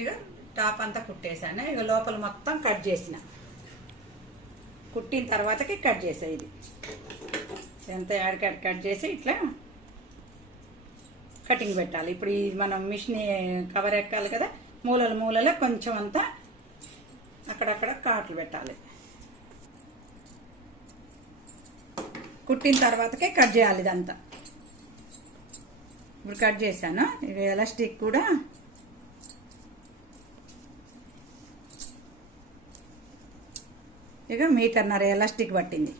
ఇక టాప్ అంతా కుట్టేసాను. ఇక లోపల మొత్తం కట్ చేసిన. కుట్టిన తర్వాతకి కట్ చేసా. ఇది ఎంత యాడ్ కట్ చేసి ఇట్లా కటింగ్ పెట్టాలి. ఇప్పుడు ఈ మనం మిషన్ కవర్ ఎక్కాలి కదా, మూలలో కొంచెం అంతా అక్కడక్కడ కాట్లు పెట్టాలి. కుట్టిన తర్వాతకే కట్ చేయాలి ఇదంతా. ఇప్పుడు కట్ చేశాను. ఇక ఎలాస్టిక్ కూడా ఇక మీటర్న్నర ఎలాస్టిక్ పట్టింది.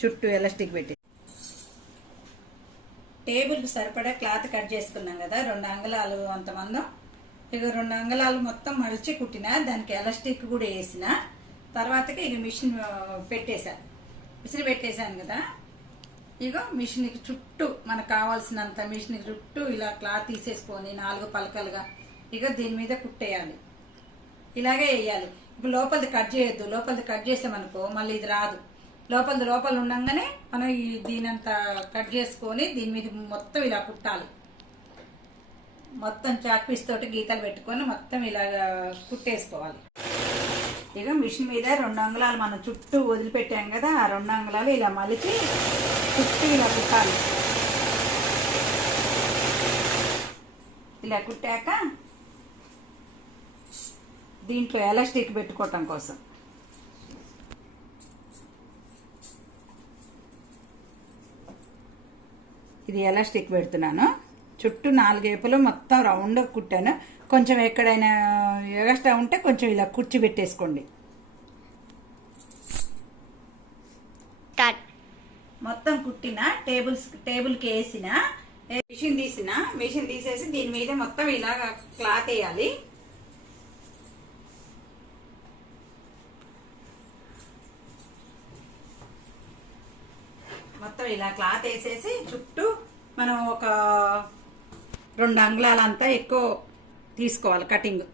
చుట్టూ ఎలాస్టిక్ పెట్టి టేబుల్కి సరిపడా క్లాత్ కట్ చేసుకున్నాం కదా, 2 అంగుళాలు అంత మందం. ఇక 2 అంగుళాలు మొత్తం మలిచి కుట్టిన, దానికి ఎలాస్టిక్ కూడా వేసిన తర్వాతకి ఇక మిషన్ పెట్టేశాను కదా. ఇక మిషన్కి చుట్టూ మనకు కావాల్సినంత మిషన్కి చుట్టూ ఇలా క్లాత్ తీసేసుకొని 4 పలకలుగా ఇక దీని మీద కుట్టేయాలి. ఇలాగే వేయాలి. ఇప్పుడు లోపలిది కట్ చేయొద్దు. లోపలిది కట్ చేసామనుకో మళ్ళీ ఇది రాదు. లోపల ఉండగానే మనం దీనంతా కట్ చేసుకొని దీని మీద మొత్తం ఇలా కుట్టాలి. మొత్తం చాక్ పీస్ తోటి గీతలు పెట్టుకొని మొత్తం ఇలా కుట్టేసుకోవాలి. ఇక మిషన్ మీద 2 అంగుళాలు మనం చుట్టూ వదిలిపెట్టాం కదా, ఆ 2 అంగుళాలు ఇలా మలిచి చుట్టూ ఇలా కుట్టాలి. ఇలా కుట్టాక దీంట్లో ఎలాస్టిక్ పెట్టుకోవటం కోసం ఇది ఎలాస్టిక్ పెడుతున్నాను. చుట్టూ 4 వైపులు మొత్తం రౌండ్ కుట్టాను. కొంచెం ఎక్కడైనా ఎగస్ట్రా ఉంటే కొంచెం ఇలా కుర్చీ పెట్టేసుకోండి. మొత్తం కుట్టిన టేబుల్కి వేసిన మిషన్ తీసేసి దీని మీద మొత్తం ఇలా క్లాత్ వేయాలి. మొత్తం ఇలా క్లాత్ వేసేసి చుట్టూ మనం ఒక 2 అంగుళాలంతా ఎక్కువ తీసుకోవాలి కటింగ్.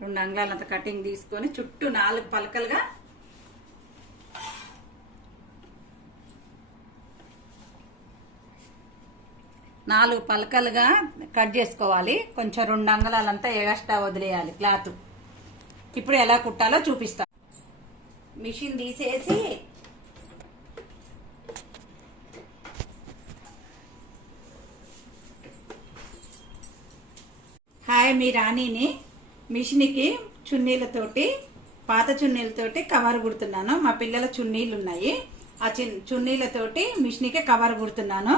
2 అంగుళాలంతా కటింగ్ తీసుకొని చుట్టూ 4 పలకలుగా కట్ చేసుకోవాలి. కొంచెం 2 అంగుళాలంతా ఎగస్ట్రా వదిలేయాలి క్లాత్. ఇప్పుడు ఎలా కుట్టాలో చూపిస్తా. మిషన్ తీసేసి హాయ్ మీ రాణిని మిషన్కి చున్నీలతోటి పాత చున్నీలతోటి కవర్ కుడుతున్నాను. మా పిల్లల చున్నీలు ఉన్నాయి. ఆ చున్నీలతోటి మిషన్కి కవర్ కుడుతున్నాను.